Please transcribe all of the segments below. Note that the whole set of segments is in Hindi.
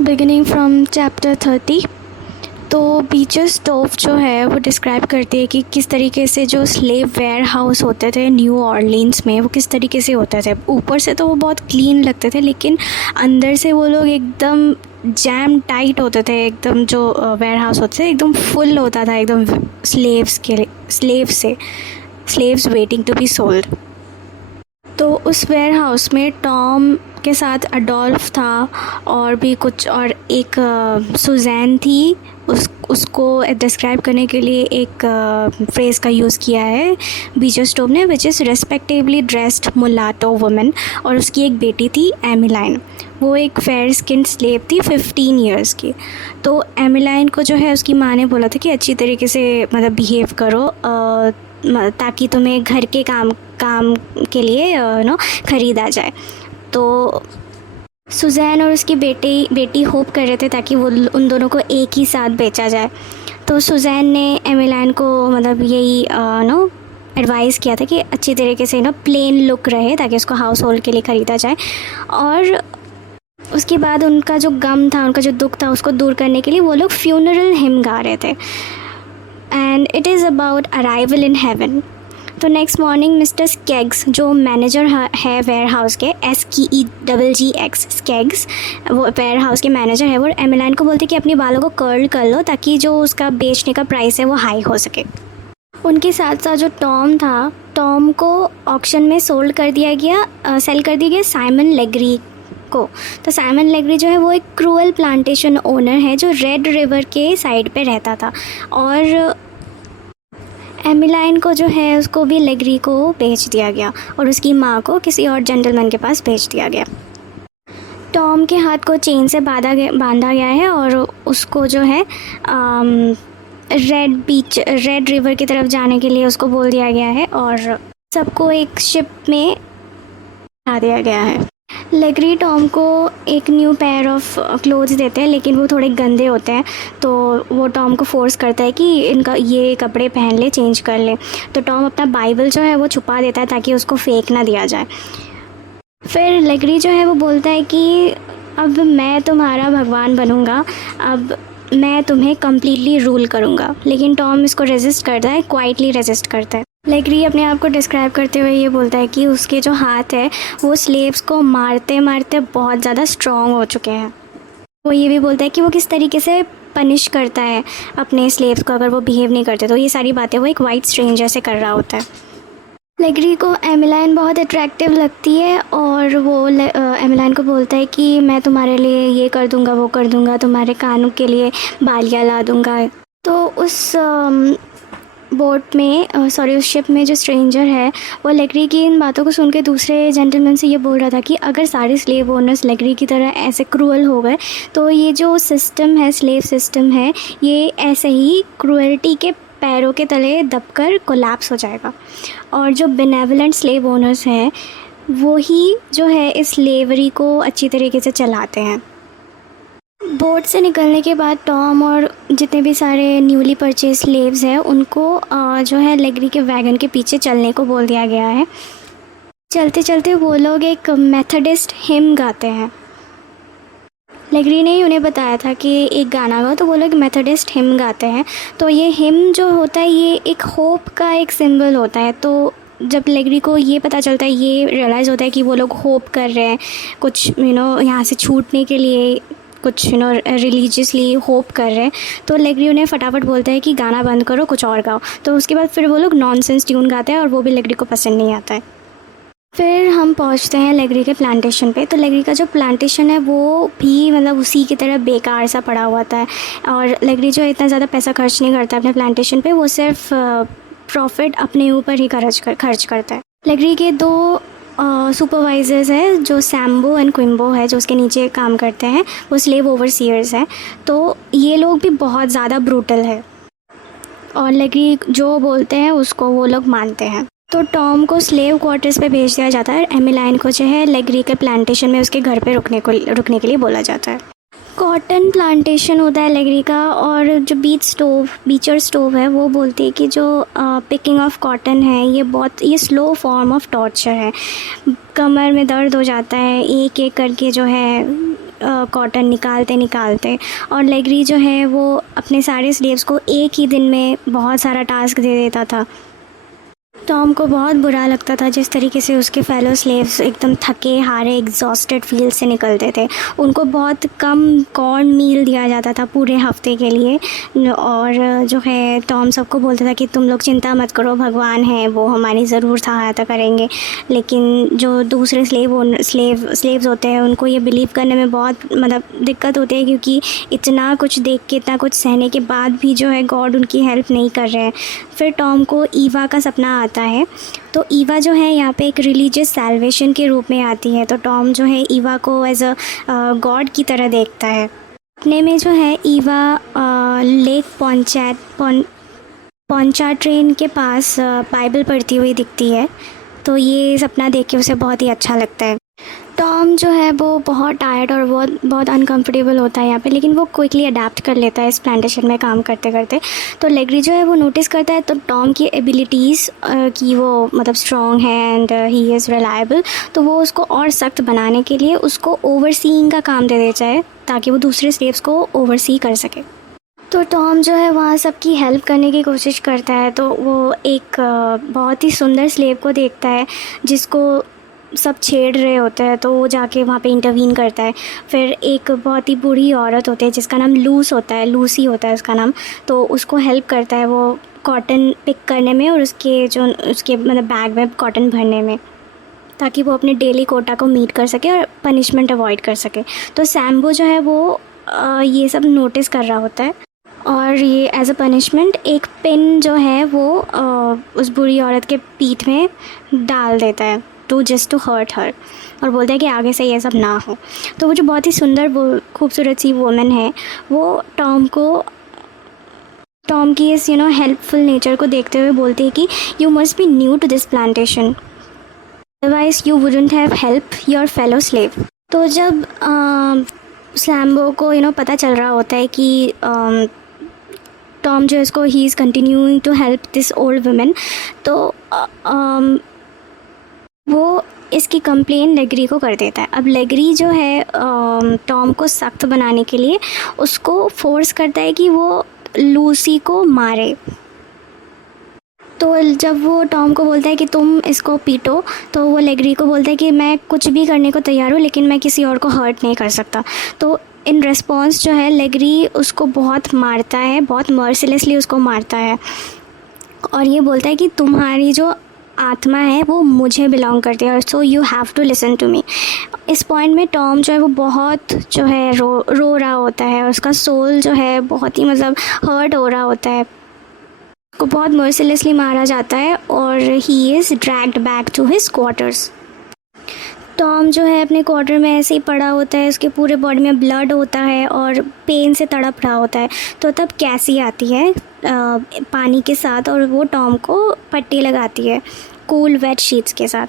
Beginning from chapter 30। तो बीचर स्टोव जो है वो डिस्क्राइब करती है कि किस तरीके से जो स्लेव वेयर हाउस होते थे न्यू ऑरलीन्स में वो किस तरीके से होते थे। ऊपर से तो वो बहुत क्लीन लगते थे, लेकिन अंदर से वो लोग एकदम जैम टाइट होते थे। एकदम जो वेयर हाउस होते थे एकदम फुल होता था, एकदम slaves waiting to be sold. तो उस वेयर हाउस में टॉम के साथ अडोल्फ था और भी कुछ, और एक सुजैन थी। उसको डिस्क्राइब करने के लिए एक फ्रेज़ का यूज़ किया है बीचर स्टोव ने, विच इज़ रेस्पेक्टेबली ड्रेस्ड मुलाटो वुमन। और उसकी एक बेटी थी एमिलाइन। वो एक फेयर स्किन स्लेव थी 15 इयर्स की। तो एमिलाइन को जो है उसकी माँ ने बोला था कि अच्छी तरीके से मतलब बिहेव करो ताकि तुम्हें घर के काम के लिए ख़रीदा जाए। तो सुजैन और उसकी बेटी होप कर रहे थे ताकि वो उन दोनों को एक ही साथ बेचा जाए। तो सुजैन ने एमिलाइन को मतलब यही एडवाइस किया था कि अच्छी तरीके से प्लेन लुक रहे ताकि उसको हाउस होल्ड के लिए ख़रीदा जाए। और उसके बाद उनका जो गम था, उनका जो दुख था, उसको दूर करने के लिए वो लोग फ्यूनरल हिम गा रहे थे, and it is about arrival in heaven. तो नेक्स्ट मॉर्निंग मिस्टर स्केग्स जो मैनेजर है वेयर हाउस के, SKEGGS स्केग्स, वो वेयर हाउस के मैनेजर है, वो एमिलाइन को बोलते कि अपने बालों को कर्ल कर लो ताकि जो उसका बेचने का प्राइस है वो हाई हो सके। उनके साथ साथ जो टॉम था, टॉम को ऑक्शन में सेल कर दिया गया साइमन लेग्री को। तो साइमन लेग्री जो है वो एक क्रूअल प्लांटेशन ओनर है जो रेड रिवर के साइड पे रहता था। और एमिलाइन को जो है उसको भी लेग्री को बेच दिया गया और उसकी माँ को किसी और जेंटलमैन के पास भेज दिया गया। टॉम के हाथ को चेन से बांधा गया है और उसको जो है रेड रिवर की तरफ जाने के लिए उसको बोल दिया गया है और सबको एक शिप में ला दिया गया है। लेग्री टॉम को एक न्यू पेयर ऑफ क्लोथ्स देते हैं, लेकिन वो थोड़े गंदे होते हैं। तो वो टॉम को फोर्स करता है कि इनका ये कपड़े पहन ले, चेंज कर ले। तो टॉम अपना बाइबल जो है वो छुपा देता है ताकि उसको फेंक ना दिया जाए। फिर लेग्री जो है वो बोलता है कि अब मैं तुम्हारा भगवान बनूंगा, अब मैं तुम्हें कम्प्लीटली रूल करूंगा। लेकिन टॉम इसको रेजिस्ट करता है, क्वाइटली रेजिस्ट करता है। लेग्री अपने आप को डिस्क्राइब करते हुए ये बोलता है कि उसके जो हाथ है वो स्लेव्स को मारते मारते बहुत ज़्यादा स्ट्रॉन्ग हो चुके हैं। वो ये भी बोलता है कि वो किस तरीके से पनिश करता है अपने स्लेव्स को अगर वो बिहेव नहीं करते। तो ये सारी बातें वो एक वाइट स्ट्रेंजर से कर रहा होता है। लेग्री को एमिलाइन बहुत अट्रैक्टिव लगती है और वो एमिलाइन को बोलता है कि मैं तुम्हारे लिए ये कर दूँगा, वो कर दूँगा, तुम्हारे कानों के लिए बालियाँ ला दूँगा। तो उस उस शिप में जो स्ट्रेंजर है वो लेग्री की इन बातों को सुन के दूसरे जेंटलमैन से ये बोल रहा था कि अगर सारे स्लेव ओनर्स लेग्री की तरह ऐसे क्रूअल हो गए तो ये जो सिस्टम है, स्लेव सिस्टम है, ये ऐसे ही क्रूअल्टी के पैरों के तले दबकर कोलैप्स हो जाएगा। और जो बेनेवलेंट स्लेव ओनर्स हैं वो ही जो है इस स्लेवरी को अच्छी तरीके से चलाते हैं। बोट से निकलने के बाद टॉम और जितने भी सारे न्यूली परचेज स्लेव्स हैं उनको जो है लेग्री के वैगन के पीछे चलने को बोल दिया गया है। चलते चलते वो लोग एक मेथोडिस्ट हिम गाते हैं। लेग्री ने ही उन्हें बताया था कि एक गाना गाओ, तो वो लोग मेथोडिस्ट हिम गाते हैं। तो ये हिम जो होता है ये एक होप का एक सिंबल होता है। तो जब लेग्री को ये पता चलता है, ये रियलाइज़ होता है कि वो लोग होप कर रहे हैं कुछ यहाँ से छूटने के लिए, कुछ रिलीजियसली होप कर रहे हैं, तो लेग्री उन्हें फटाफट बोलता है कि गाना बंद करो, कुछ और गाओ। तो उसके बाद फिर वो लोग नॉनसेंस ट्यून गाते हैं और वो भी लेग्री को पसंद नहीं आता है। फिर हम पहुंचते हैं लेग्री के प्लांटेशन पे। तो लेग्री का जो प्लांटेशन है वो भी मतलब उसी की तरह बेकार सा पड़ा हुआ था और लेग्री जो इतना ज़्यादा पैसा खर्च नहीं करता अपने प्लांटेशन पे, वो सिर्फ प्रॉफिट अपने ऊपर ही खर्च करता है। लेग्री के दो सुपरवाइजर्स है जो सैम्बो एंड क्विम्बो है, जो उसके नीचे काम करते हैं, वो स्लेव ओवरसीयर्स हैं। तो ये लोग भी बहुत ज़्यादा ब्रूटल है और लेग्री जो बोलते हैं उसको वो लोग मानते हैं। तो टॉम को स्लेव क्वार्टर्स पे भेज दिया जाता है। एमिलाइन को जो है लेग्री के प्लांटेशन में उसके घर पे रुकने के लिए बोला जाता है। कॉटन प्लांटेशन होता है लेग्री का, और जो बीचर स्टोव है वो बोलती है कि जो पिकिंग ऑफ कॉटन है ये स्लो फॉर्म ऑफ टॉर्चर है। कमर में दर्द हो जाता है, एक एक करके जो है कॉटन निकालते और लेग्री जो है वो अपने सारे स्लेव्स को एक ही दिन में बहुत सारा टास्क दे देता था। टॉम को बहुत बुरा लगता था जिस तरीके से उसके फेलो स्लेव्स एकदम थके हारे एग्जॉस्टेड फील्ड से निकलते थे। उनको बहुत कम कॉर्न मील दिया जाता था पूरे हफ्ते के लिए, और जो है टॉम सबको बोलता था कि तुम लोग चिंता मत करो, भगवान है वो हमारी ज़रूर सहायता करेंगे। लेकिन जो दूसरे स्लेव्स होते हैं उनको ये बिलीव करने में बहुत मतलब दिक्कत होती है, क्योंकि इतना कुछ देख के इतना कुछ सहने के बाद भी जो है गॉड उनकी हेल्प नहीं कर रहे हैं। फिर टॉम को ईवा का सपना आता है। तो ईवा जो है यहाँ पे एक रिलीजियस सैल्वेशन के रूप में आती है। तो टॉम जो है ईवा को एज अ गॉड की तरह देखता है। अपने में जो है ईवा लेक पोंचाट्रेन के पास बाइबल पढ़ती हुई दिखती है। तो ये सपना देख के उसे बहुत ही अच्छा लगता है। टॉम जो है वो बहुत टायर्ड और बहुत अनकंफर्टेबल होता है यहाँ पे, लेकिन वो क्विकली अडेप्ट कर लेता है इस प्लांटेशन में काम करते करते। तो लेग्री जो है वो नोटिस करता है तो टॉम की एबिलिटीज़ कि वो मतलब स्ट्रॉन्ग है एंड ही इज़ रिलायबल। तो वो उसको और सख्त बनाने के लिए उसको ओवरसीइंग का काम दे देता है ताकि वो दूसरे स्लेव्स को ओवरसी कर सके। तो टॉम जो है वहाँ सबकी हेल्प करने की कोशिश करता है। तो वो एक बहुत ही सुंदर स्लेव को देखता है जिसको सब छेड़ रहे होते हैं, तो वो जाके वहाँ पे इंटरवीन करता है। फिर एक बहुत ही बूढ़ी औरत होती है जिसका नाम लूसी होता है उसका नाम। तो उसको हेल्प करता है वो कॉटन पिक करने में और उसके मतलब बैग में कॉटन भरने में, ताकि वो अपने डेली कोटा को मीट कर सके और पनिशमेंट अवॉइड कर सके। तो सैम्बो जो है वो ये सब नोटिस कर रहा होता है और ये एज अ पनिशमेंट एक पिन जो है वो उस बुरी औरत के पीठ में डाल देता है जस्ट टू हर्ट हर, और बोलता है कि आगे से ये सब ना हो। तो वो जो बहुत ही सुंदर खूबसूरत सी वुमन है वो टॉम की इस हेल्पफुल नेचर को देखते हुए बोलती है कि you must be new to this plantation, otherwise you wouldn't have help your fellow slave. तो जब सैम्बो को पता चल रहा होता है कि टॉम जो है इसको ही is continuing to help this old women, तो वो इसकी कंप्लेन लेग्री को कर देता है। अब लेग्री जो है टॉम को सख्त बनाने के लिए उसको फोर्स करता है कि वो लूसी को मारे। तो जब वो टॉम को बोलता है कि तुम इसको पीटो, तो वो लेग्री को बोलता है कि मैं कुछ भी करने को तैयार हूँ, लेकिन मैं किसी और को हर्ट नहीं कर सकता। तो इन रिस्पॉन्स जो है लेग्री उसको बहुत मारता है, बहुत मर्सिलेसली उसको मारता है और ये बोलता है कि तुम्हारी जो आत्मा है वो मुझे बिलोंग करती है, so you have to listen to me. इस पॉइंट में टॉम जो है वो बहुत जो है रो रहा होता है, उसका सोल जो है बहुत ही मतलब हर्ट हो रहा होता है। को बहुत मर्सिलेसली मारा जाता है और he is dragged back to his quarters. Tom जो है अपने क्वार्टर में ऐसे ही पड़ा होता है, उसके पूरे बॉडी में ब्लड होता है और पेन से तड़प रहा होता है। तो तब कैसी आती है पानी के साथ और वो टॉम को पट्टी लगाती है कूल वेट शीट्स के साथ।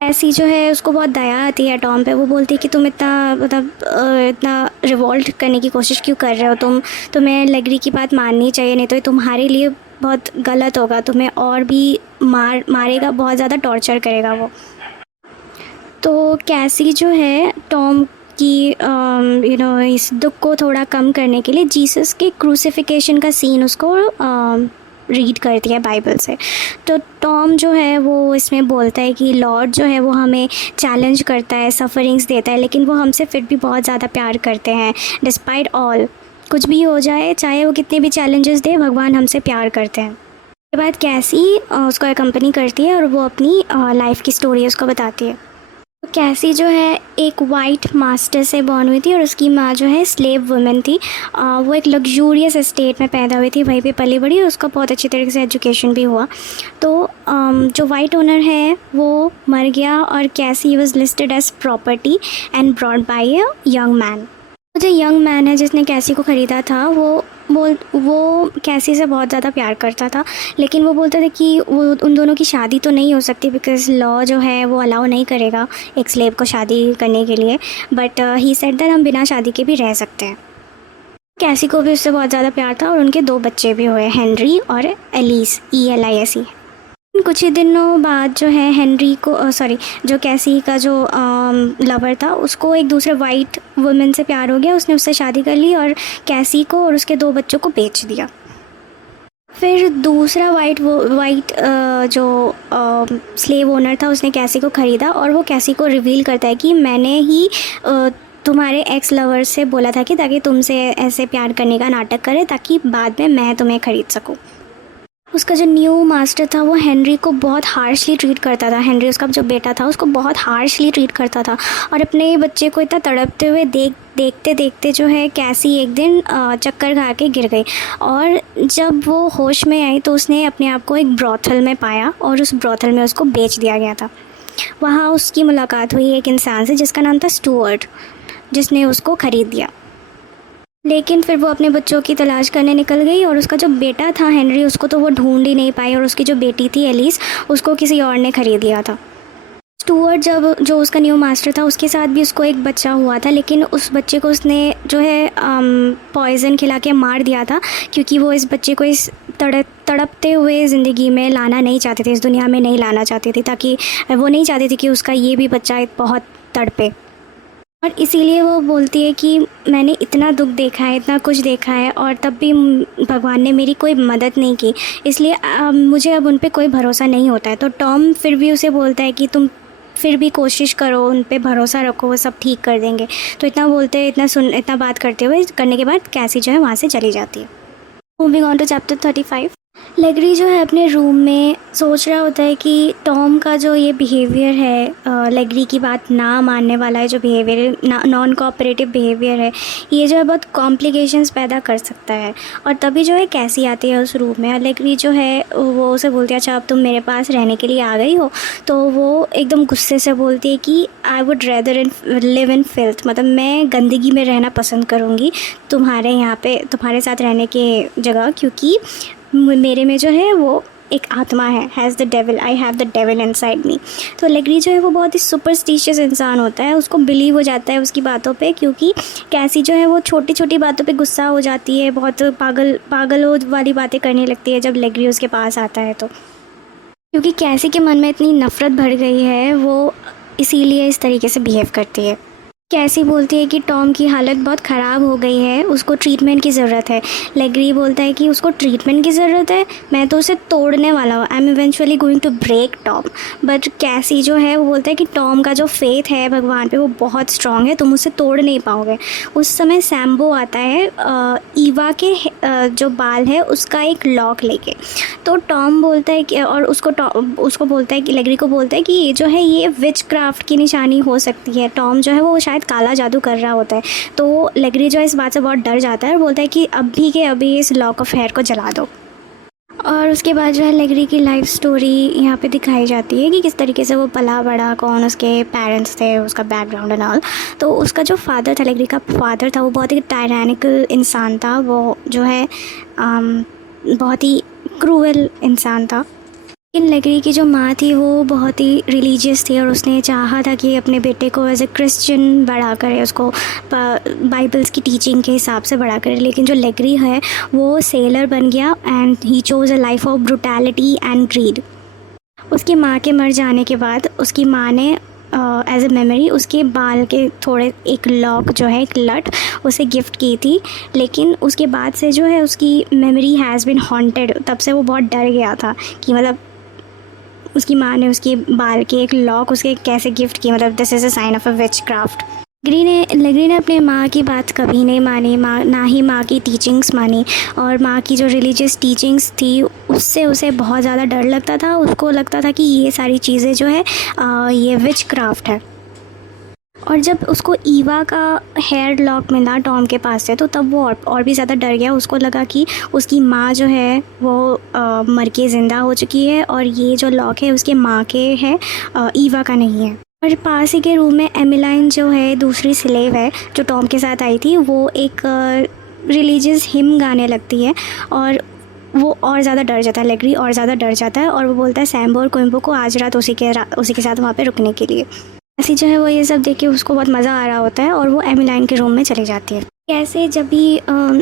कैसी जो है उसको बहुत दया आती है टॉम पे। वो बोलती है कि तुम इतना रिवॉल्ट करने की कोशिश क्यों कर रहे हो, तुम्हें लेग्री की बात माननी चाहिए, नहीं तो ये तुम्हारे लिए बहुत गलत होगा, तुम्हें और भी मारेगा, बहुत ज़्यादा टॉर्चर करेगा वो। तो कैसी जो है टॉम की इस दुख को थोड़ा कम करने के लिए जीसस के क्रूसिफिकेशन का सीन उसको रीड करती है बाइबल से। तो टॉम जो है वो इसमें बोलता है कि लॉर्ड जो है वो हमें चैलेंज करता है, सफ़रिंग्स देता है, लेकिन वो हमसे फिर भी बहुत ज़्यादा प्यार करते हैं। डिस्पाइट ऑल, कुछ भी हो जाए, चाहे वो कितने भी चैलेंजेस दे, भगवान हमसे प्यार करते हैं। उसके बाद कैसी उसको एकम्पनी करती है और वो अपनी लाइफ की स्टोरी उसको बताती है। कैसी जो है एक वाइट मास्टर से बॉर्न हुई थी और उसकी माँ जो है स्लेव वुमेन थी। वो एक लग्जूरियस एस्टेट में पैदा हुई थी, वहीं पे पली बड़ी और उसका बहुत अच्छी तरीके से एजुकेशन भी हुआ। तो जो वाइट ओनर है वो मर गया और Cassy was listed as property and brought by a young man. जो यंग मैन है जिसने कैसी को ख़रीदा था वो कैसी से बहुत ज़्यादा प्यार करता था, लेकिन वो बोलता था कि वो उन दोनों की शादी तो नहीं हो सकती बिकॉज़ लॉ जो है वो अलाउ नहीं करेगा एक स्लेव को शादी करने के लिए, बट ही सेड दैट हम बिना शादी के भी रह सकते हैं। कैसी को भी उससे बहुत ज़्यादा प्यार था और उनके 2 बच्चे भी हुए, हेनरी और एलिस, ELISE। कुछ ही दिनों बाद जो है हेनरी को सॉरी जो कैसी का जो लवर था उसको एक दूसरे वाइट वुमेन से प्यार हो गया। उसने उससे शादी कर ली और कैसी को और उसके 2 बच्चों को बेच दिया। फिर दूसरा वाइट जो स्लेव ओनर था उसने कैसी को ख़रीदा और वो कैसी को रिवील करता है कि मैंने ही तुम्हारे एक्स लवर से बोला था कि ताकि तुमसे ऐसे प्यार करने का नाटक करे ताकि बाद में मैं तुम्हें ख़रीद सकूं। उसका जो न्यू मास्टर था वो हेनरी को बहुत हार्शली ट्रीट करता था। हेनरी उसका जो बेटा था उसको बहुत हार्शली ट्रीट करता था और अपने बच्चे को इतना तड़पते हुए देखते देखते जो है कैसी एक दिन चक्कर खा के गिर गई और जब वो होश में आई तो उसने अपने आप को एक ब्रॉथल में पाया और उस ब्रॉथल में उसको बेच दिया गया था। वहाँ उसकी मुलाकात हुई एक इंसान से जिसका नाम था स्टुअर्ट, जिसने उसको ख़रीद दिया। लेकिन फिर वो अपने बच्चों की तलाश करने निकल गई और उसका जो बेटा था हेनरी उसको तो वो ढूंढ ही नहीं पाई और उसकी जो बेटी थी एलिस उसको किसी और ने ख़रीद दिया था। स्टुअर्ट जो उसका न्यू मास्टर था उसके साथ भी उसको एक बच्चा हुआ था, लेकिन उस बच्चे को उसने जो है पॉइज़न खिला के मार दिया था क्योंकि वो इस बच्चे को इस तड़पते हुए ज़िंदगी में लाना नहीं चाहते थे, इस दुनिया में नहीं लाना चाहते थे, ताकि वो नहीं चाहते थे कि उसका ये भी बच्चा बहुत तड़पे। और इसीलिए वो बोलती है कि मैंने इतना दुख देखा है, इतना कुछ देखा है और तब भी भगवान ने मेरी कोई मदद नहीं की, इसलिए मुझे अब उन पे कोई भरोसा नहीं होता है। तो टॉम फिर भी उसे बोलता है कि तुम फिर भी कोशिश करो, उन पे भरोसा रखो, वो सब ठीक कर देंगे। तो इतना बोलते हैं, इतना बात करने के बाद कैसी जो है वहाँ से चली जाती है। Moving on to chapter 35। Legree जो है अपने रूम में सोच रहा होता है कि टॉम का जो ये बिहेवियर है, लेग्री की बात ना मानने वाला है जो बिहेवियर है, नॉन कोऑपरेटिव बिहेवियर है, ये जो है बहुत कॉम्प्लिकेशंस पैदा कर सकता है। और तभी जो है कैसी आती है उस रूम में और लेग्री जो है वो उसे बोलती है अच्छा अब तुम मेरे पास रहने के लिए आ गई हो। तो वो एकदम गुस्से से बोलती है कि I would rather live in filth, मतलब मैं गंदगी में रहना पसंद करूँगी तुम्हारे यहाँ पे, तुम्हारे साथ रहने के जगह, क्योंकि मेरे में जो है वो एक आत्मा है, has the devil, I have the devil inside me. तो लेग्री जो है वो बहुत ही सुपरस्टिशियस इंसान होता है, उसको बिलीव हो जाता है उसकी बातों पे, क्योंकि कैसी जो है वो छोटी छोटी बातों पे गुस्सा हो जाती है, बहुत पागलों वाली बातें करने लगती है जब लेग्री उसके पास आता है। तो क्योंकि कैसी के मन में इतनी नफ़रत भर गई है वो इसीलिए इस तरीके से बिहेव करती है। कैसी बोलती है कि टॉम की हालत बहुत ख़राब हो गई है, उसको ट्रीटमेंट की ज़रूरत है। लेग्री बोलता है कि उसको ट्रीटमेंट की ज़रूरत है, मैं तो उसे तोड़ने वाला हूँ, I am eventually going to break Tom. But Cassy जो है वो बोलता है कि टॉम का जो फेथ है भगवान पे वो बहुत स्ट्रॉन्ग है, तुम उसे तोड़ नहीं पाओगे। उस समय सैम्बो आता है ईवा के जो बाल है उसका एक लॉक लेके। तो टॉम बोलता है कि और उसको बोलता है कि लेग्री को बोलता है कि ये जो है ये विच क्राफ्ट की निशानी हो सकती है। टॉम जो है वो शायद काला जादू कर रहा होता है। तो लेग्री जो है इस बात से बहुत डर जाता है और बोलता है कि अभी के अभी इस लॉक ऑफ हेयर को जला दो। और उसके बाद जो है लेग्री की लाइफ स्टोरी यहाँ पे दिखाई जाती है कि किस तरीके से वो पला बड़ा, कौन उसके पेरेंट्स थे, उसका बैकग्राउंड एंड ऑल। तो उसका जो फादर था, लेग्री का फादर था, वो बहुत ही टायरैनिकल इंसान था, वो जो है बहुत ही क्रूअल इंसान था। लेकिन लेग्री की जो माँ थी वो बहुत ही रिलीजियस थी और उसने चाहा था कि अपने बेटे को एज ए क्रिश्चियन बड़ा करे, उसको बाइबल्स की टीचिंग के हिसाब से बड़ा करे। लेकिन जो लेग्री है वो सेलर बन गया and he chose a life of brutality and greed. उसकी माँ के मर जाने के बाद उसकी माँ ने एज ए मेमोरी उसके बाल के थोड़े एक लॉक जो है, एक लट, उसे गिफ्ट की थी। लेकिन उसके बाद से जो है उसकी मेमोरी हैज़ बिन हॉन्टेड। तब से वो बहुत डर गया था कि मतलब उसकी माँ ने उसके बाल के एक लॉक उसके कैसे गिफ्ट की, मतलब this is a sign of a witchcraft. Legree ने अपने माँ की बात कभी नहीं मानी, ना ही माँ की टीचिंग्स मानी। और माँ की जो रिलीजियस टीचिंग्स थी उससे उसे बहुत ज़्यादा डर लगता था। उसको लगता था कि ये सारी चीज़ें जो है ये विच क्राफ्ट है। और जब उसको ईवा का हेयर लॉक मिला टॉम के पास से तो तब वो और भी ज़्यादा डर गया। उसको लगा कि उसकी माँ जो है वो मर के ज़िंदा हो चुकी है और ये जो लॉक है उसके माँ के है, ईवा का नहीं है। और पास ही के रूम में एमिलाइन जो है दूसरी स्लेव है जो टॉम के साथ आई थी, वो एक रिलीजियस हिम गाने लगती है और वो और ज़्यादा डर जाता है। लेग्री और ज़्यादा डर जाता है और वो बोलता है सैम्बो और कोइम्बो को आज रात उसी के साथ वहाँ पे रुकने के लिए। ऐसी जो है वो ये सब देख के उसको बहुत मज़ा आ रहा होता है और वो एमिलाइन के रूम में चली जाती है। कैसे जब भी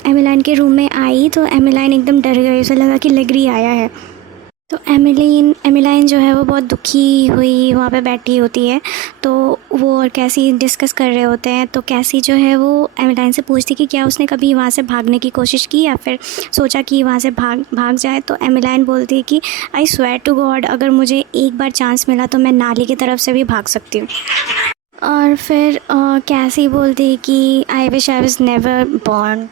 एमिलाइन के रूम में आई तो एमिलाइन एकदम डर गई, उसे लगा कि लेग्री आया है। तो एमिलाइन जो है वो बहुत दुखी हुई वहाँ पे बैठी होती है। तो वो और कैसी डिस्कस कर रहे होते हैं। तो कैसी जो है वो एमिलाइन से पूछती कि क्या उसने कभी वहाँ से भागने की कोशिश की या फिर सोचा कि वहाँ से भाग जाए। तो एमिलाइन बोलती है कि आई स्वेयर टू गॉड, अगर मुझे एक बार चांस मिला तो मैं नाली की तरफ से भी भाग सकती हूँ। और फिर कैसी बोलती है कि I wish I was never born.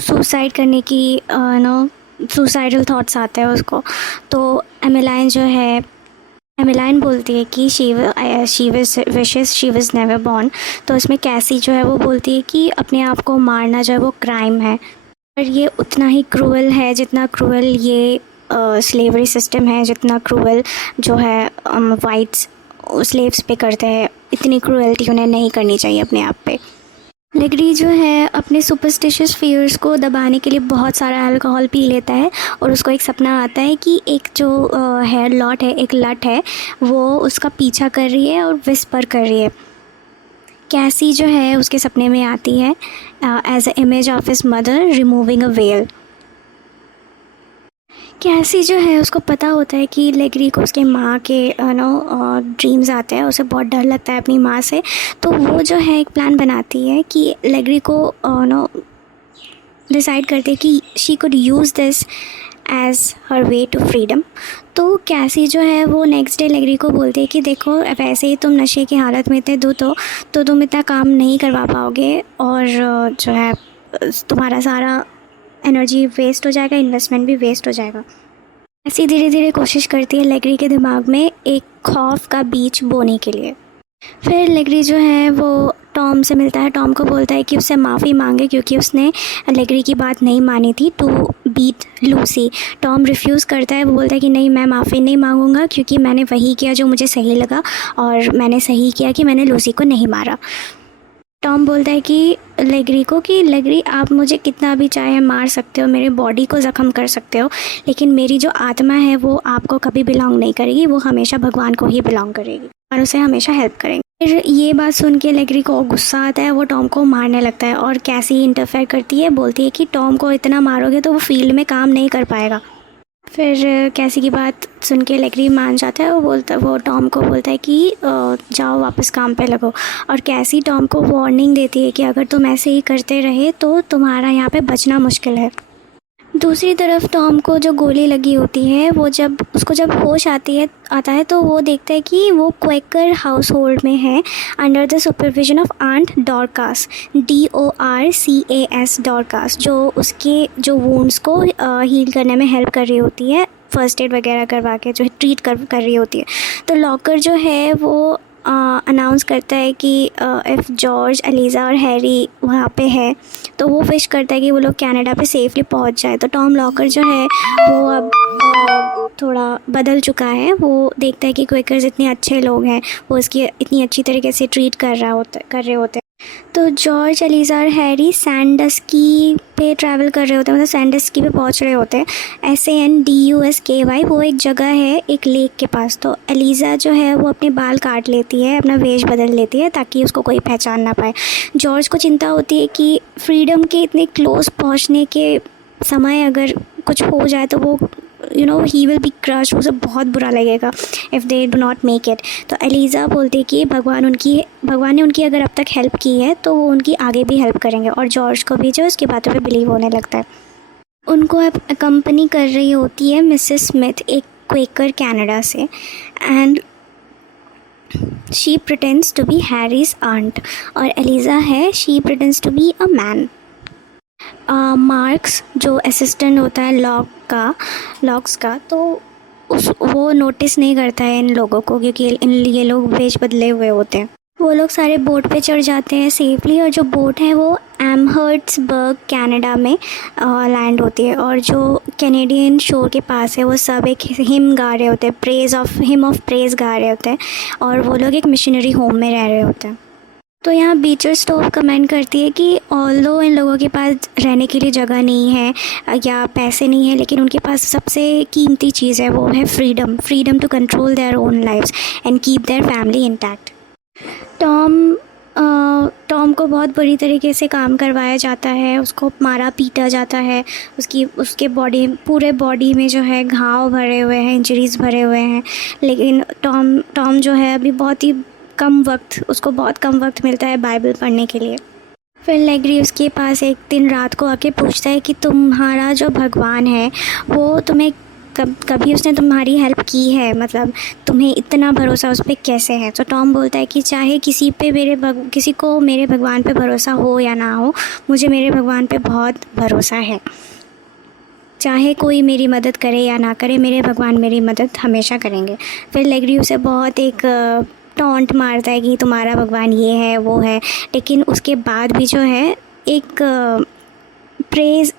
Suicide करने की सुसाइडल थॉट्स आते हैं उसको। तो एमिलाइन बोलती है कि she wishes she was never born. तो इसमें कैसी जो है वो बोलती है कि अपने आप को मारना जो है वो क्राइम है, और ये उतना ही क्रूअल है जितना क्रूअल ये स्लेवरी सिस्टम है, जितना क्रूअल जो है वाइट्स स्लेव्स पे करते हैं, इतनी क्रूअल्टी उन्हें नहीं करनी चाहिए अपने आप पे। लेग्री जो है अपने सुपरस्टिशियस फियर्स को दबाने के लिए बहुत सारा अल्कोहल पी लेता है, और उसको एक सपना आता है कि एक जो है एक लट है वो उसका पीछा कर रही है और विस्पर कर रही है। कैसी जो है उसके सपने में आती है as a image of his mother removing a veil. Cassy जो है उसको पता होता है कि लेग्री को उसके माँ के ड्रीम्स आते हैं, उसे बहुत डर लगता है अपनी माँ से। तो वो जो है एक प्लान बनाती है कि लेग्री को डिसाइड करते हैं कि she could use this as her way to freedom. तो कैसी जो है वो नेक्स्ट डे लेग्री को बोलती है कि देखो वैसे ही तुम नशे की हालत में इतने धुत हो तो तुम इतना काम नहीं करवा पाओगे, और जो है तुम्हारा सारा एनर्जी वेस्ट हो जाएगा, इन्वेस्टमेंट भी वेस्ट हो जाएगा। ऐसी धीरे धीरे कोशिश करती है लेग्री के दिमाग में एक खौफ का बीज बोने के लिए। फिर लेग्री जो है वो टॉम से मिलता है, टॉम को बोलता है कि उससे माफ़ी मांगे क्योंकि उसने लेग्री की बात नहीं मानी थी to beat Lucy. Tom refuse करता है, वो बोलता है कि नहीं, मैं माफ़ी नहीं मांगूंगा क्योंकि मैंने वही किया जो मुझे सही लगा, और मैंने सही किया कि मैंने लूसी को नहीं मारा। टॉम बोलता है कि लेग्री आप मुझे कितना भी चाहे मार सकते हो, मेरे बॉडी को ज़ख्म कर सकते हो, लेकिन मेरी जो आत्मा है वो आपको कभी बिलोंग नहीं करेगी, वो हमेशा भगवान को ही बिलोंग करेगी और उसे हमेशा हेल्प करेंगे। फिर ये बात सुन के लेग्री को गुस्सा आता है, वो टॉम को मारने लगता है, और कैसी इंटरफेयर करती है, बोलती है कि टॉम को इतना मारोगे तो वो फील्ड में काम नहीं कर पाएगा। फिर कैसी की बात सुन के लेग्री मान जाता है, वो टॉम को बोलता है कि जाओ वापस काम पे लगो। और कैसी टॉम को वार्निंग देती है कि अगर तुम ऐसे ही करते रहे तो तुम्हारा यहाँ पे बचना मुश्किल है। दूसरी तरफ टॉम को जो गोली लगी होती है वो जब होश आता है तो वो देखता है कि वो क्वेकर हाउस होल्ड में है, under the supervision of aunt Dorcas, DORCAS Dorcas, जो उसके जो वुंड्स को हील करने में हेल्प कर रही होती है, फर्स्ट एड वगैरह करवा के जो ट्रीट कर रही होती है। तो लॉकर जो है वो अनाउंस करता है कि इफ़ जॉर्ज, एलिज़ा और हैरी वहाँ पे है तो वो विश करता है कि वो लोग कनाडा पे सेफली पहुँच जाए। तो टॉम लॉकर जो है वो अब थोड़ा बदल चुका है, वो देखता है कि क्वेकर्स इतने अच्छे लोग हैं, वो इसकी इतनी अच्छी तरीके से ट्रीट कर रहे होते हैं। तो जॉर्ज, एलिज़ा और हैरी सैंडस्की पे ट्रैवल कर रहे होते हैं, मतलब सैंडस्की पे पहुंच रहे होते हैं, SANDUSKY। वो एक जगह है एक लेक के पास। तो एलिज़ा जो है वो अपने बाल काट लेती है, अपना वेश बदल लेती है ताकि उसको कोई पहचान ना पाए। जॉर्ज को चिंता होती है कि फ्रीडम के इतने क्लोज पहुंचने के समय अगर कुछ हो जाए तो वो ही विल बी क्रश, उसे बहुत बुरा लगेगा if they do not make it. तो एलिज़ा बोलती है कि भगवान ने उनकी अगर अब तक हेल्प की है तो वो उनकी आगे भी हेल्प करेंगे, और जॉर्ज को भी जो उसकी बातों पे बिलीव होने लगता है। उनको अब अकम्पनी कर रही होती है मिसेस स्मिथ, एक क्वेकर कनाडा से, and she pretends to be Harry's aunt, और एलिज़ा है she pretends to be a man. Marks जो असिस्टेंट होता है लॉक्स का, तो वो नोटिस नहीं करता है इन लोगों को क्योंकि ये लोग वेश बदले हुए होते हैं। वो लोग सारे बोट पे चढ़ जाते हैं सेफली, और जो बोट है वो एमहर्ट्सबर्ग कनाडा में लैंड होती है, और जो कैनेडियन शोर के पास है वो सब एक हिम गा रहे होते हैं, हिम ऑफ प्रेज गा रहे होते हैं, और वो लोग एक मिशनरी होम में रह रहे होते हैं। तो यहाँ बीचर स्टोव कमेंट करती है कि ऑल्दो इन लोगों के पास रहने के लिए जगह नहीं है या पैसे नहीं है, लेकिन उनके पास सबसे कीमती चीज़ है, वो है freedom to control their own lives and keep their family intact. Tom को बहुत बुरी तरीके से काम करवाया जाता है, उसको मारा पीटा जाता है, उसके पूरे बॉडी में जो है घाव भरे हुए हैं, इंजरीज़ भरे हुए हैं। लेकिन टॉम जो है अभी उसको बहुत कम वक्त मिलता है बाइबल पढ़ने के लिए। फिर लेग्री उसके पास एक दिन रात को आके पूछता है कि तुम्हारा जो भगवान है वो तुम्हें कभी उसने तुम्हारी हेल्प की है, मतलब तुम्हें इतना भरोसा उस पर कैसे है। तो टॉम बोलता है कि चाहे किसी को मेरे भगवान पे भरोसा हो या ना हो, मुझे मेरे भगवान पे बहुत भरोसा है। चाहे कोई मेरी मदद करे या ना करे, मेरे भगवान मेरी मदद हमेशा करेंगे। फिर लेग्री उसे बहुत एक टॉन्ट मारता है कि तुम्हारा भगवान ये है वो है, लेकिन उसके बाद भी जो है एक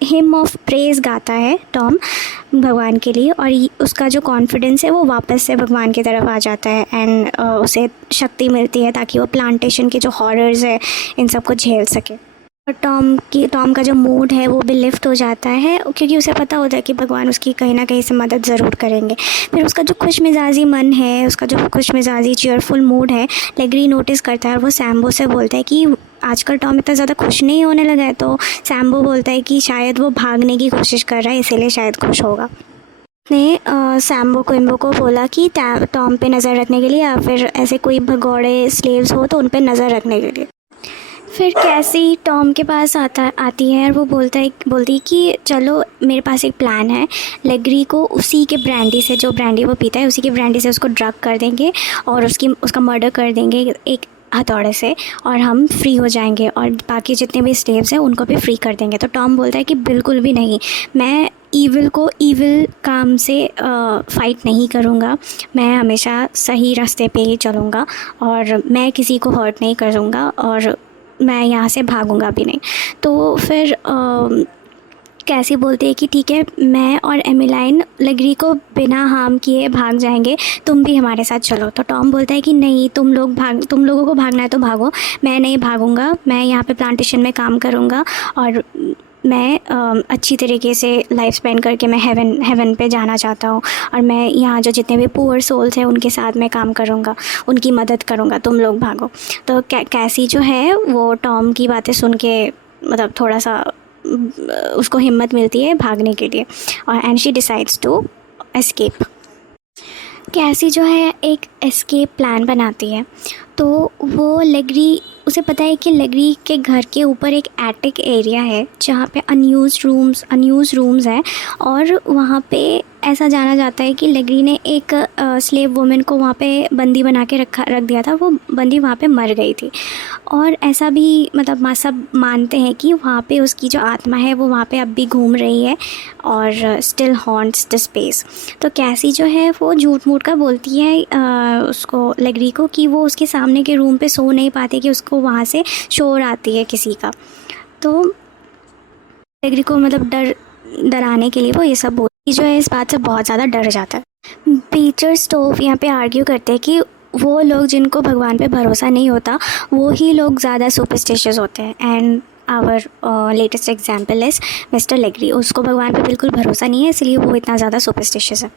हिम ऑफ प्रेज़ गाता है टॉम भगवान के लिए, और उसका जो कॉन्फिडेंस है वो वापस से भगवान की तरफ आ जाता है एंड उसे शक्ति मिलती है ताकि वो प्लांटेशन के जो हॉरर्स है इन सब को झेल सके। और टॉम का जो मूड है वो भी लिफ्ट हो जाता है, क्योंकि उसे पता होता है कि भगवान उसकी कहीं ना कहीं से मदद ज़रूर करेंगे। फिर उसका जो खुश मिजाजी मन है, उसका जो खुश मिजाजी चीयरफुल मूड है, लेग्री नोटिस करता है और वो सैम्बो से बोलता है कि आजकल टॉम इतना ज़्यादा खुश नहीं होने लगा है। तो सैम्बो बोलता है कि शायद वो भागने की कोशिश कर रहा है, इसीलिए शायद खुश होगा। ने सैम्बो क्विम्बो को बोला कि टॉम पे नज़र रखने के लिए, या फिर ऐसे कोई भगौड़े स्लेव्स हो तो उन पे नज़र रखने के लिए। फिर कैसी टॉम के पास आती है और वो बोलती है कि चलो मेरे पास एक प्लान है। लेग्री को उसी के ब्रांडी से, जो ब्रांडी वो पीता है उसी के ब्रांडी से उसको ड्रग कर देंगे और उसका मर्डर कर देंगे एक हथौड़े से, और हम फ्री हो जाएंगे और बाकी जितने भी स्लेव्स हैं उनको भी फ्री कर देंगे। तो टॉम बोलता है कि बिल्कुल भी नहीं, मैं ईविल काम से फ़ाइट नहीं करूँगा, मैं हमेशा सही रास्ते पे ही चलूँगा और मैं किसी को हर्ट नहीं करूँगा और मैं यहाँ से भागूंगा भी नहीं। तो फिर कैसी बोलती है कि ठीक है, मैं और एमिलाइन लेग्री को बिना हार्म किए भाग जाएंगे, तुम भी हमारे साथ चलो। तो टॉम बोलता है कि नहीं, तुम लोगों को भागना है तो भागो, मैं नहीं भागूंगा, मैं यहाँ पे प्लांटेशन में काम करूँगा और मैं अच्छी तरीके से लाइफ स्पेंड करके मैं हेवन पे जाना चाहता हूँ और मैं यहाँ जो जितने भी पुअर सोल्स हैं उनके साथ मैं काम करूँगा, उनकी मदद करूँगा, तुम लोग भागो। तो कैसी जो है वो टॉम की बातें सुन के मतलब थोड़ा सा उसको हिम्मत मिलती है भागने के लिए, और and she decides to escape. Cassy जो है एक एस्केप प्लान बनाती है। तो वो उसे पता है कि लेग्री के घर के ऊपर एक एटिक एरिया है जहाँ पे अनयूज़ रूम्स हैं, और वहाँ पे ऐसा जाना जाता है कि लेग्री ने एक स्लेव वुमेन को वहाँ पे बंदी बना के रख दिया था, वो बंदी वहाँ पे मर गई थी। और ऐसा भी मतलब सब मानते हैं कि वहाँ पे उसकी जो आत्मा है वो वहाँ पे अब भी घूम रही है और स्टिल हॉन्ट्स द स्पेस। तो कैसी जो है वो झूठ मूठ का बोलती है उसको लेग्री को कि वो उसके सामने के रूम पे सो नहीं पाती, कि उसको वहाँ से शोर आती है किसी का। तो लेग्री को मतलब डराने के लिए वो ये सब बोलती जो है, इस बात से बहुत ज़्यादा डर जाता है। पीटर स्टोव यहाँ पे आर्ग्यू करते हैं कि वो लोग जिनको भगवान पे भरोसा नहीं होता वो ही लोग ज़्यादा सुपरस्टिशियस होते हैं, and our latest example is Mr Legree. उसको भगवान पे बिल्कुल भरोसा नहीं है, इसलिए वो इतना ज़्यादा सुपरस्टिशियस है।